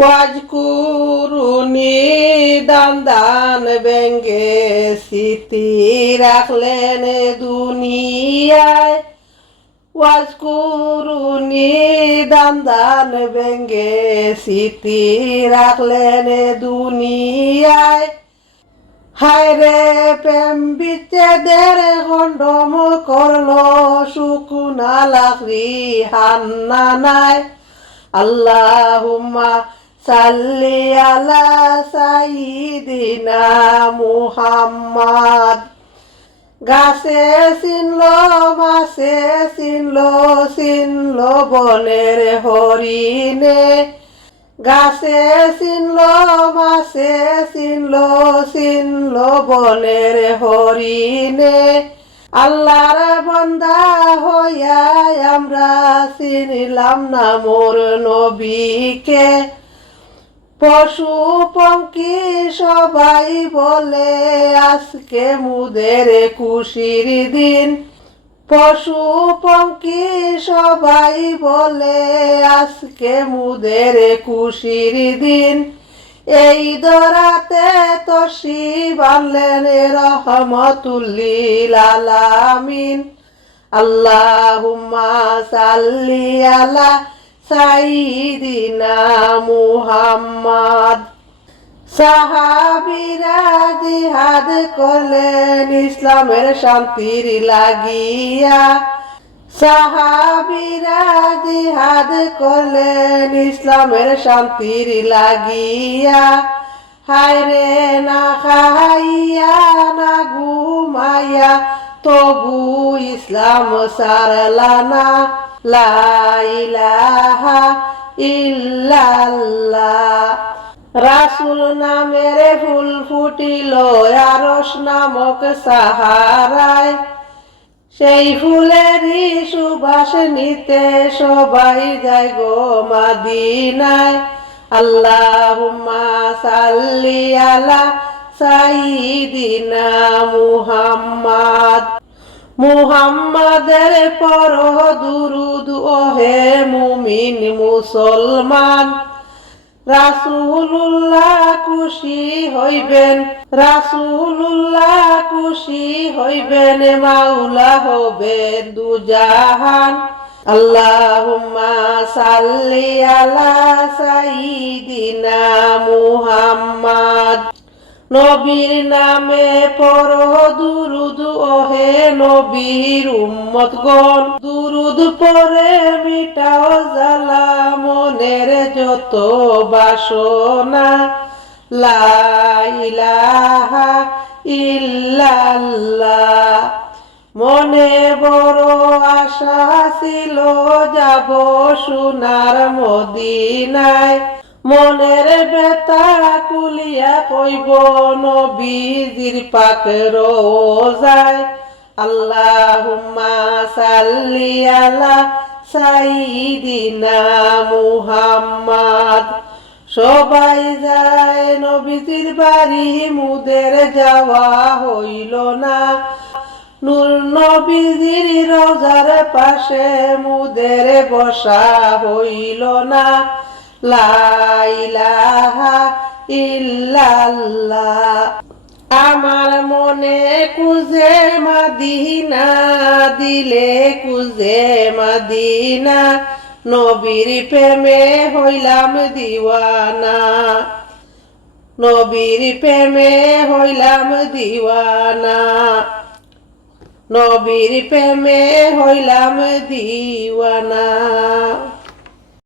ওয়াজকুরুনি দান দান ব্যঙ্গে স্মৃতি রাখলেন দুনিয়ায়। ওয়াজকুরুনি দান দান ব্যঙ্গে স্মৃতি রাখলেন দুনিয়ায়। হায় রে প্রেম বিচ্ছেদের খণ্ডম করলো শুকুনা লাকড়ি হান্না নাই। আল্লাহুম্মা সাল্লি আলা সাইয়্যিদিনা মুহাম্মাদ। গাছে চিনলো মাছে চিনলো বনের হরিণে। গাছে চিনলো মাছে চিনলো বনের হরিণে। আল্লাহর বান্দা হইয়া আমরা চিনিলাম না মোর নবীকে। পশু পঙ্খী সবাই বলে আজকে মুদের খুশির দিন। পশু পঙ্খী সবাই বলে আজকে মুদের খুশির দিন। এই দরাতে তশরিফ আনলেন রহমাতুল লিল আলামিন। আল্লাহুম্মা সাল্লি আলা সাইয়্যিদিনা মুহাম্মাদ। সাহাবীরা জিহাদ করলেন ইসলামের শান্তির লাগিয়া। সাহাবীরা জিহাদ করলেন ইসলামের শান্তির লাগিয়া। হায় রে না খাইয়া না ঘুমাইয়া তবু ইসলাম সারলা না। লা ইলাহা ইল্লাল্লাহ। রাসূল নামের ফুল ফুটিল আরশ নামক সাহারায়। সেই ফুলেরই সুবাস নিতে সবাই যায় গো মদিনায়। আল্লাহুম্মা সাল্লি আলা সাইয়্যিদিনা মুহাম্মাদ। মুহাম্মাদের পর দুরুদ ওহে মুমিন মুসলমান। রাসূলুল্লাহ খুশি হইবেন, রাসূলুল্লাহ খুশি হইবেন, মাওলা হবেন দুজাহান। আল্লাহুম্মা সাল্লি আলা সাইয়্যিদিনা মুহাম্মাদ। নবীর নামে পড়ো দুরুদ ওহে নবীর উম্মতগণ। দুরুদ পড়ে মিটাও জ্বালা মনের যত বাসনা। লা ইলাহা ইল্লাল্লাহ। মনে বড় আশা ছিল যাব সোনার মদিনায়। মনের বেতা কুলিয়া কইব নবীজির পাক রোজায়। আল্লাহুম্মা সাল্লি আলা সাইয়্যিদিনা মুহাম্মাদ। সবাই যায় নবীজির বাড়ি মুদের যাওয়া হইল না। নূর নবীজির রওজার পাশে মুদের বসা হইল না। লা ইলাহা ইল্লাল্লাহ। আমার মনে কুজে মদিনা দিলে কুজে মদিনা। নবীর প্রেমে হইলাম দিওয়ানা। নবীর প্রেমে হইলাম দিওয়ানা। নবীর প্রেমে হইলাম দিওয়ানা।